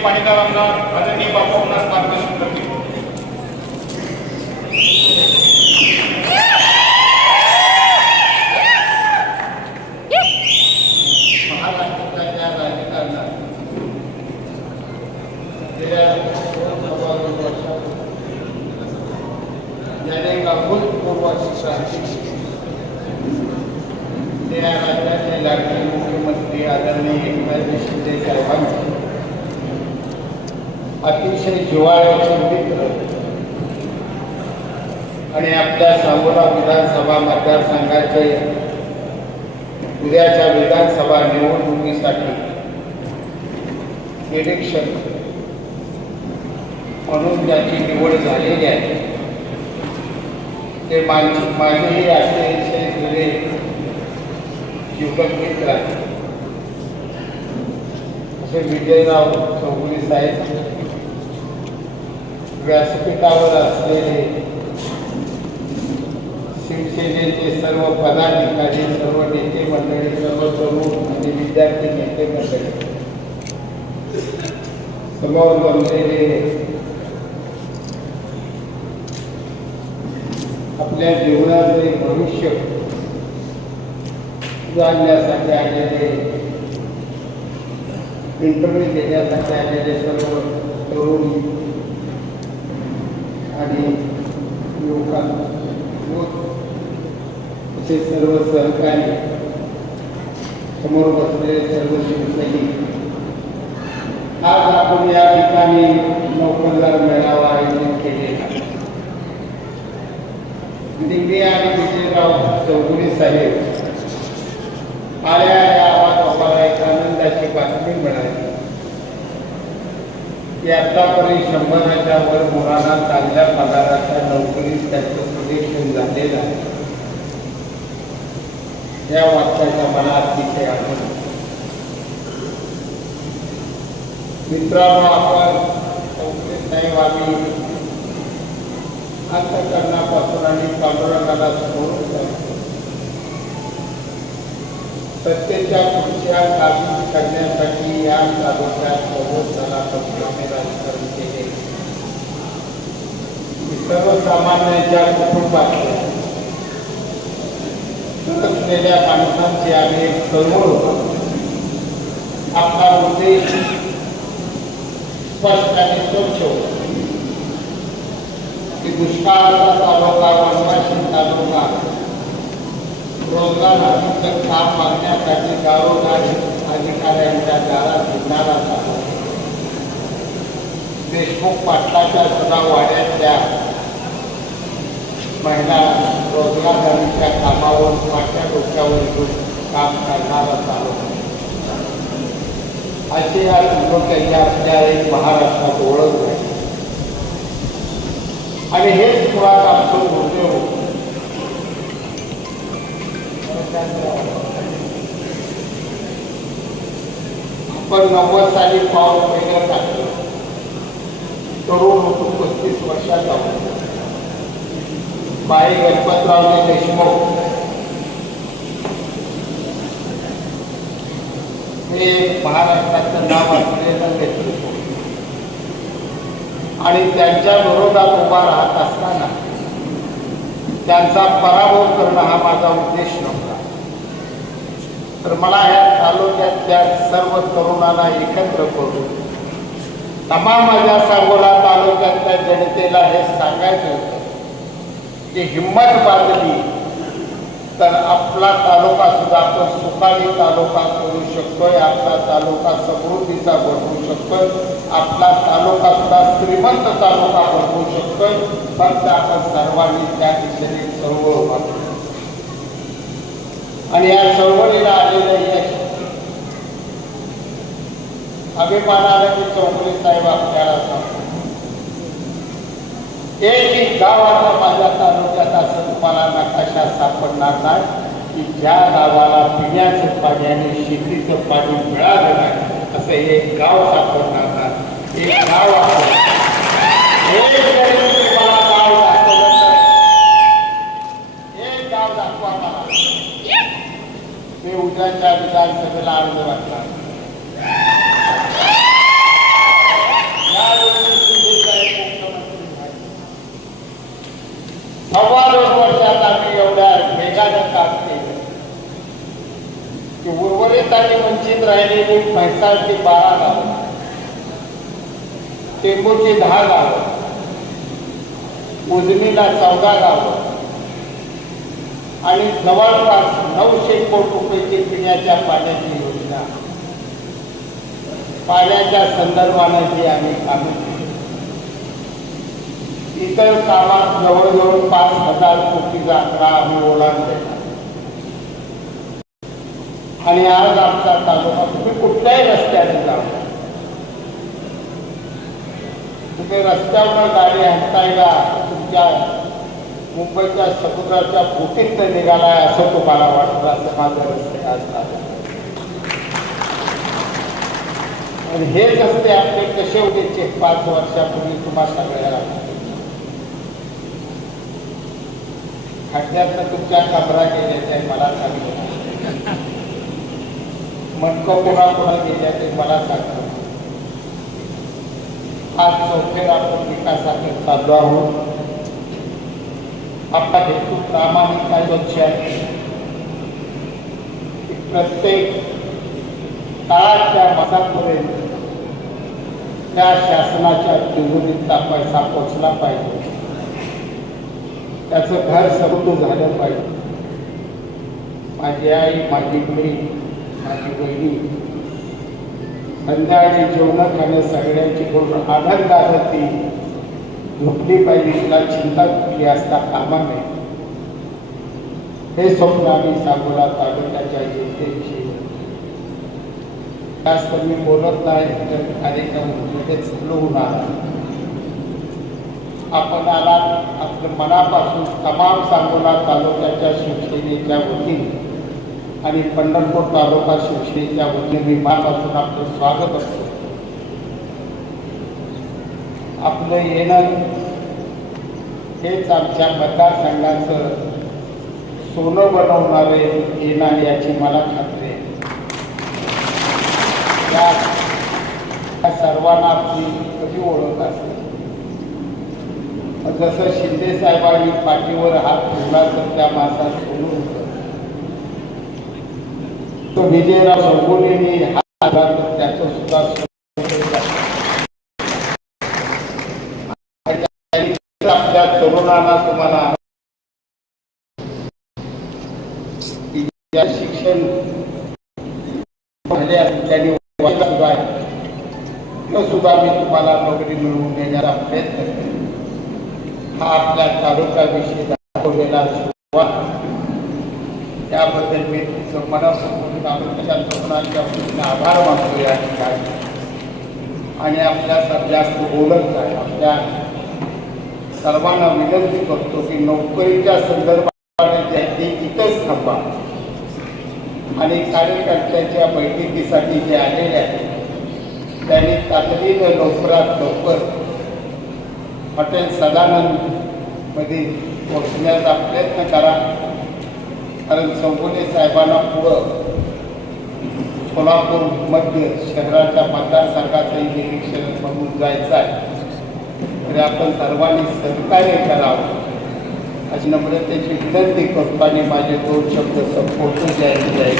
पाणीदारांना आदरणीय बापूंना मार्गदर्शन करतील. त्या ज्याने ते राज्याचे लाडके मुख्यमंत्री आदरणीय एकनाथ शिंदे साहेबांचे अतिशय जिवाळ्याचे मित्र आणि आपल्या सांगोला विधानसभा मतदारसंघाचे उद्याच्या विधानसभा निवडणुकीसाठी निरीक्षक म्हणून त्याची निवड झालेली आहे. ते माझे माझेही अतिशय जुने जीवलग मित्र आहेत असे विजयराव चौगुले साहेब व्यासपीठावर असलेले शिवसेनेचे सर्व पदाधिकारी सर्व नेते मंडळी सर्व तरुण आणि विद्यार्थी नेते मंडळी समोर बनलेले आपल्या जीवनाचे भविष्य जाणण्यासाठी आलेले इंटरव्ह्यू देण्यासाठी आलेले सर्व तरुण आणि युवकांना असे सर्व सहकारी समोर बसलेले सर्व शिवसैनिक. आज आपण या ठिकाणी नोकरदार मेळावा आयोजित केलेला. दिंडी आणि विजयराव चौधरी साहेब आल्या या आवाज आम्हाला एक आनंदाची बातमी मिळाली. की आतापर्यंत शंभराच्या वर मुलांना चांगल्या पगाराच्या नोकरीत त्याचं सिलेक्शन झालेलं आहे. या वाक्याचा मला अतिशय आनंद मित्रांनो आपण चौकले साहेब आम्ही अंतकरणापासून आणि पांडुरंगाला सोडून सत्तेच्या खुर्च्या काबीज करण्यासाठी या तालुक्यात बहुत जणांनी राजकारण केले सर्वसामान्यांच्या कुटुंबातल्या असलेल्या माणसांची आम्ही एक चळवळ होतो आपला उद्देश स्पष्ट आणि स्वच्छ होता की दुष्काळाचा तालुका वनवासी तालुका रोजगार हमीचं काम मागण्यासाठी गावोगावी अधिकाऱ्यांच्या दारात फिरणारा तालुका देशमुख पाटलाच्या सुद्धा वाड्यातल्या महिला रोजगार हमीच्या कामावर पाठ्या डोक्यावर घेऊन काम करणारा तालुका अशी या तालुक्याची आपल्या एक महाराष्ट्रात ओळख आहे. आणि हेच मुळात आमचं दुर्दैव आपण नव्वद साली पाऊल पहिलं टाकलं तरुण होतो पस्तीस वर्षाचा होतो बाई गणपतरावजी देशमुख. हे महाराष्ट्राचं नाव असलेलं नेतृत्व. आणि त्यांच्या विरोधात उभा राहत असताना त्यांचा पराभव करणं हा माझा उद्देश नव्हता. तर मला ह्या तालुक्यातल्या सर्व तरुणांना एकत्र करून तमाम माझ्या सांगोला तालुक्यातल्या जनतेला हे सांगायचं होतं की हिंमत बांधली तर आपला तालुका सुद्धा आपण सुखाने तालुका करू शकतोय आपला तालुका समृद्धीचा बनवू शकतोय आपला तालुका सुद्धा श्रीमंत तालुका बनवू शकतोय. फक्त आपण सर्वांनी त्या दिशेने चळवळ मागतो आणि या चळवळीला आलेलं यश अभिमानाने मी चौगुले साहेब आपल्याला सांगतो एक गावाचा माझ्या तालुक्यात असं तुम्हाला नकाशा सापडणार नाही की ज्या गावाला पिण्याचं पाणी आणि शेतीचं पाणी मिळालं नाही असं एक गाव सापडणार नाही. एक गाव आहे. सव्वा वर्षात आम्ही एवढ्या वेगानं काम की उर्वरित आणि वंचित राहिलेली बारा टेंबूची दहा उजनीला चौदा गाव. आणि जवळपास नऊशे कोट रुपयाची पिण्याच्या पाण्याची योजना. पाण्याच्या संदर्भानं जी आम्ही इतर कामात जवळजवळ पाच हजार कोटीचा आकडा आम्ही ओलांडलेला आणि आज आमचा तालुका तुम्ही कुठल्याही रस्त्याने जाऊ तुम्ही रस्त्यावर गाडी हाणताय का तुमच्या मुंबईच्या समुद्राच्या बोटीत निघालाय असं तुम्हाला वाटतं असं माझं रस्ते असतात आणि हेच रस्ते आपले कसे होते पाच वर्षापूर्वी तुम्हाला सगळ्याला खड्ड्यातनं तुमच्या कबरा गेल्या ते मला सांगितलं मणकं कोणा कोणा गेल्या ते मला सांगतो आज चौथेर आपण विकासाकडे चाललो आहोत. आपला हेतू प्रामाणिक काय स्वच्छ आहे प्रत्येक काळाच्या मसापर्यंत त्या शासनाच्या तिजोरीतला पैसा पोचला पाहिजे. त्याचं घर समृद्ध झालं पाहिजे. माझी आई माझी बहीण माझी बहिणी संध्याकाळी जेवण खाणं सगळ्यांची गोष्ट आनंदात होती झोपली पाहिजे तिला चिंता कुठली असता कामा नये. हे स्वप्न आम्ही सांगोला तालुक्याच्या जनतेविषयी जास्त मी बोलत नाही तर कार्यक्रम लगेच होणार. आपण आला आपल्या मनापासून तमाम सांगोला तालुक्याच्या शिवसेनेच्या वतीने आणि पंढरपूर तालुका शिवसेनेच्या वतीने मी मनापासून आपलं स्वागत असतो. आपलं येणं हेच आमच्या मतदारसंघाचं सोनं बनवणारे येणार याची मला खात्री आहे. त्या त्या सर्वांना आपली कधी ओळख असते जसं शिंदे साहेबांनी पाठीवर हात ठेवला तर त्या माणसात सोडून तो विजयराव चौगुलेंनी हात धरला तर त्याचं सुद्धा आपल्या तरुणांना तुम्हाला शिक्षण झाले त्यांनी सुद्धा आहे तो सुद्धा मी तुम्हाला नोकरी मिळवून देण्याचा प्रयत्न करेन. हा आपल्या तालुक्याविषयी दाखवलेला सुरुवात त्याबद्दल मी तुमचं मनापासून तालुक्याच्या तरुणांच्या वतीने आभार मानतो या ठिकाणी. आणि आपल्या सर जास्त बोलत नाही आपल्या सर्वांना विनंती करतो की नोकरीच्या संदर्भात जे आहे ते इथंच थांबा. आणि कार्यकर्त्यांच्या बैठकीसाठी जे आलेले आहेत त्यांनी तातडीनं लवकरात लवकर हॉटेल सदानंदमध्ये पोचण्याचा प्रयत्न करा. कारण चौगुले साहेबांना पुढं सोलापूर मध्य शहराच्या मतदारसंघाचंही निरीक्षण म्हणून जायचं आहे. तरी आपण सर्वांनी सहकार्य करावं. अशी नम्रतेची विनंती करतो आणि माझे दोन शब्द संपवतो. जय जय